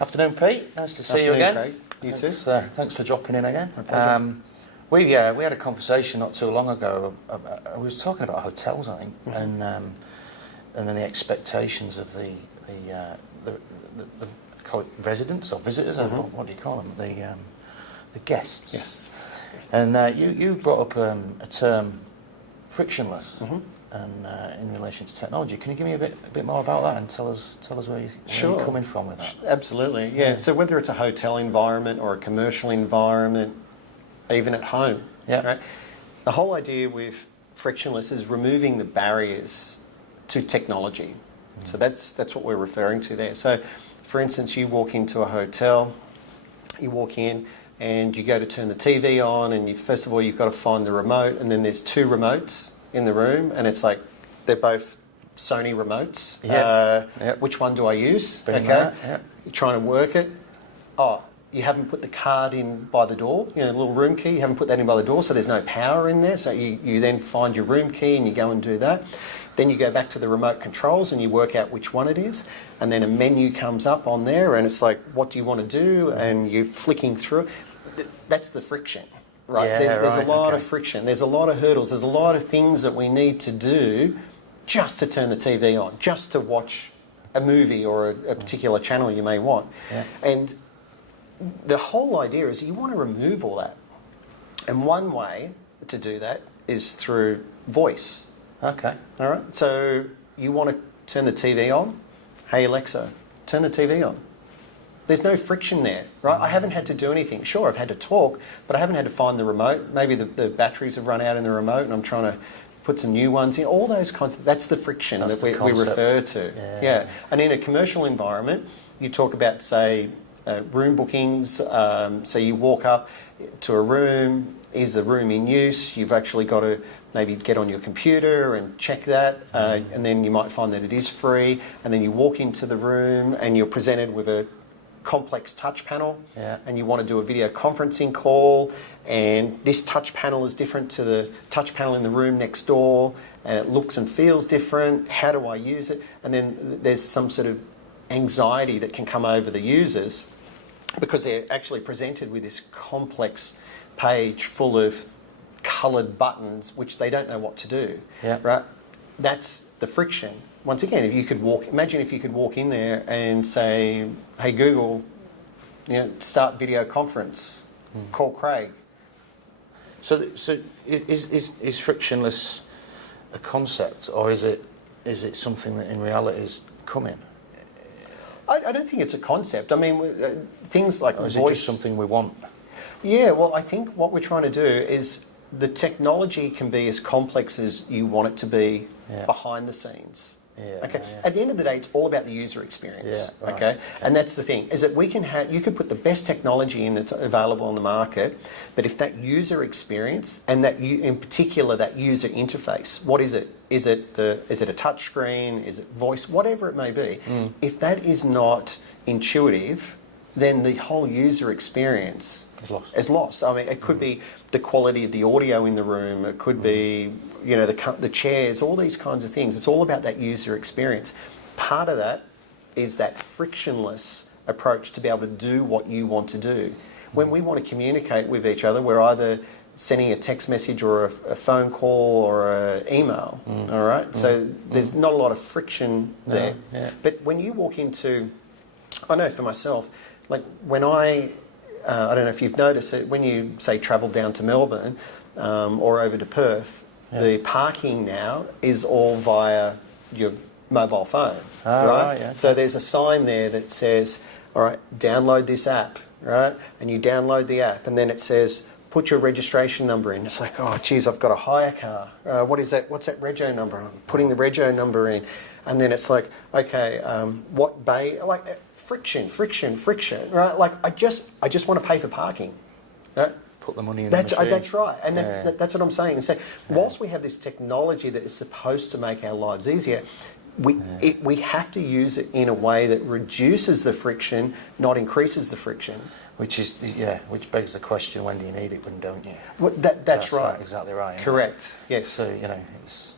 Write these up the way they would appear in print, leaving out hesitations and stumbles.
Afternoon, Pete. Nice to see you again. Craig. You too. Thanks for dropping in again. My pleasure. We had a conversation not too long ago. I was talking about hotels, I think, and then the expectations of the call it residents or visitors. What do you call them? The guests. Yes. And you brought up a term, frictionless, and in relation to technology. Can you give me a bit more about that and tell us where you're coming from with that? Absolutely. Yeah. So whether it's a hotel environment or a commercial environment, even at home, right? The whole idea with frictionless is removing the barriers to technology. So that's what we're referring to there. So, for instance, you walk into a hotel, you walk in and you go to turn the TV on, and first of all you've got to find the remote, and then there's two remotes in the room, and it's like they're both Sony remotes. Which one do I use? You're trying to work it. Oh, you haven't put the card in by the door, the little room key, you haven't put that in by the door, so there's no power in there. So you then find your room key and you go and do that. Then you go back to the remote controls and you work out which one it is. And then a menu comes up on there and it's like, what do you want to do? And you're flicking through. That's the friction, right? There's a lot of friction. There's a lot of hurdles. There's a lot of things that we need to do just to turn the TV on, just to watch a movie or a particular channel you may want. And the whole idea is you want to remove all that. And one way to do that is through voice. Okay. All right. So you want to turn the TV on. Hey Alexa, turn the TV on. There's no friction there, right? I haven't had to do anything. Sure, I've had to talk, but I haven't had to find the remote. Maybe the batteries have run out in the remote and I'm trying to put some new ones in. All those kinds of, that's the friction that we refer to. Yeah. And in a commercial environment, you talk about, say, room bookings. So you walk up to a room. Is the room in use? You've actually got to maybe get on your computer and check that, and then you might find that it is free, and then you walk into the room and you're presented with a complex touch panel, and you want to do a video conferencing call, and this touch panel is different to the touch panel in the room next door, and it looks and feels different. How do I use it? And then there's some sort of anxiety that can come over the users because they're actually presented with this complex page full of coloured buttons which they don't know what to do. Right? That's the friction. Once again, imagine if you could walk in there and say, hey Google, start video conference, call Craig. So is frictionless a concept, or is it something that in reality is coming? I don't think it's a concept. I mean, things like or is voice, it just something we want? Yeah, well, I think what we're trying to do is the technology can be as complex as you want it to be behind the scenes. At the end of the day, it's all about the user experience. And that's the thing, is that you could put the best technology in that's available on the market, but if that user experience and in particular that user interface, what is it? Is it a touch screen? Is it voice? Whatever it may be. If that is not intuitive, then the whole user experience is lost. I mean, it could be the quality of the audio in the room. It could be, the chairs, all these kinds of things. It's all about that user experience. Part of that is that frictionless approach to be able to do what you want to do. When we want to communicate with each other, we're either sending a text message or a phone call or an email. All right? So there's not a lot of friction there. But when you walk into, I know for myself, like when I don't know if you've noticed it, when you, say, travel down to Melbourne or over to Perth, the parking now is all via your mobile phone, right? So there's a sign there that says, all right, download this app, right? And you download the app, and then it says, put your registration number in. It's like, oh, geez, I've got a hire car. What is that? What's that rego number? I'm putting the rego number in. And then it's like, okay, what bay? Like, friction, right? Like, I just want to pay for parking, right? Put the money in the machine. That's right, and that's what I'm saying. So, whilst we have this technology that is supposed to make our lives easier, we have to use it in a way that reduces the friction, not increases the friction. Which begs the question: when do you need it? When don't you? Well, that's right. Exactly right. Correct. Yes. So it's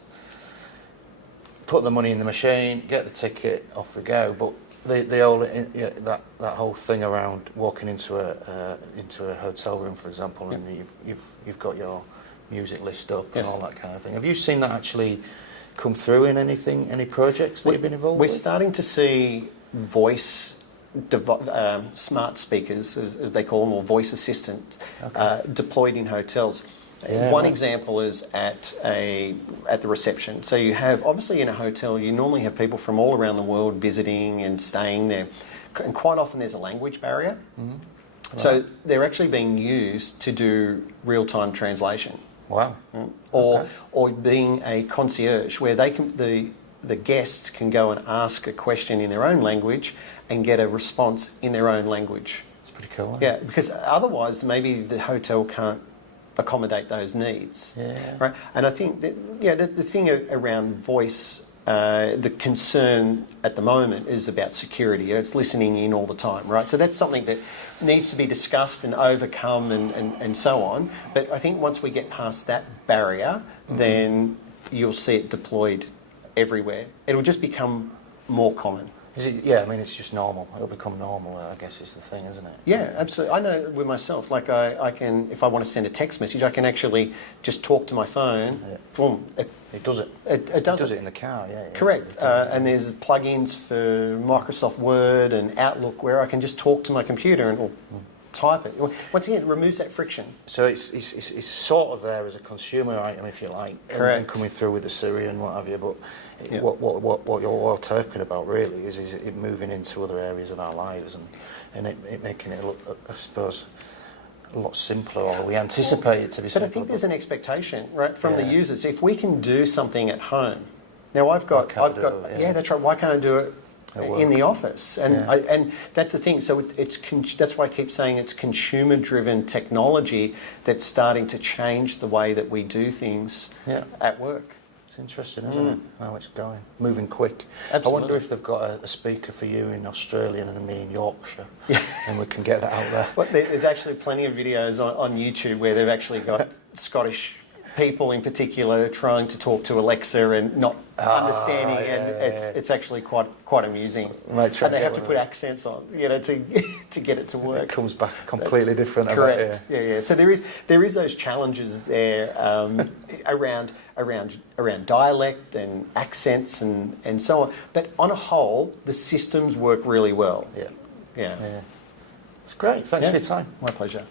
put the money in the machine, get the ticket, off we go. But the whole that whole thing around walking into a hotel room, for example, and you've got your music list up and all that kind of thing. Have you seen that actually come through in any projects that you've been involved with? We're starting to see voice smart speakers, as they call them, or voice assistant, deployed in hotels. One example is at the reception. So you have, obviously in a hotel, you normally have people from all around the world visiting and staying there. And quite often there's a language barrier. Mm-hmm. Right. So they're actually being used to do real-time translation. Wow. Or being a concierge, where the guests can go and ask a question in their own language and get a response in their own language. It's pretty cool. Yeah, because otherwise maybe the hotel can't accommodate those needs. Yeah. Right. And I think that, the thing around voice, the concern at the moment is about security. It's listening in all the time, right? So that's something that needs to be discussed and overcome and so on. But I think once we get past that barrier, then you'll see it deployed everywhere. It'll just become more common. Yeah, I mean, it's just normal. It'll become normal, I guess, is the thing, isn't it? Yeah, absolutely. I know with myself, like I can, if I want to send a text message, I can actually just talk to my phone. Yeah. Boom, it does it. It does it in the car, yeah. Correct. And there's plugins for Microsoft Word and Outlook where I can just talk to my computer and type it. Once again, it removes that friction. So it's sort of there as a consumer item, if you like, and coming through with the Siri and what have you. But what you're all talking about really is it moving into other areas of our lives and it making it look, I suppose, a lot simpler, or we anticipate it to be simpler. But I think there's an expectation, right, from the users. If we can do something at home, now that's right. Why can't I do it in the office? And and that's the thing. So that's why I keep saying it's consumer-driven technology that's starting to change the way that we do things at work. It's interesting, isn't it? How it's going, moving quick. Absolutely. I wonder if they've got a speaker for you in Australia and me in Yorkshire, and we can get that out there. Well, there's actually plenty of videos on YouTube where they've actually got Scottish people in particular trying to talk to Alexa and not understanding, and it's actually quite amusing. And they have to put accents on, to get it to work. It comes back completely different. Correct. Yeah. So there is those challenges there around dialect and accents and so on. But on a whole, the systems work really well. Yeah. It's great. Thanks for your time. My pleasure.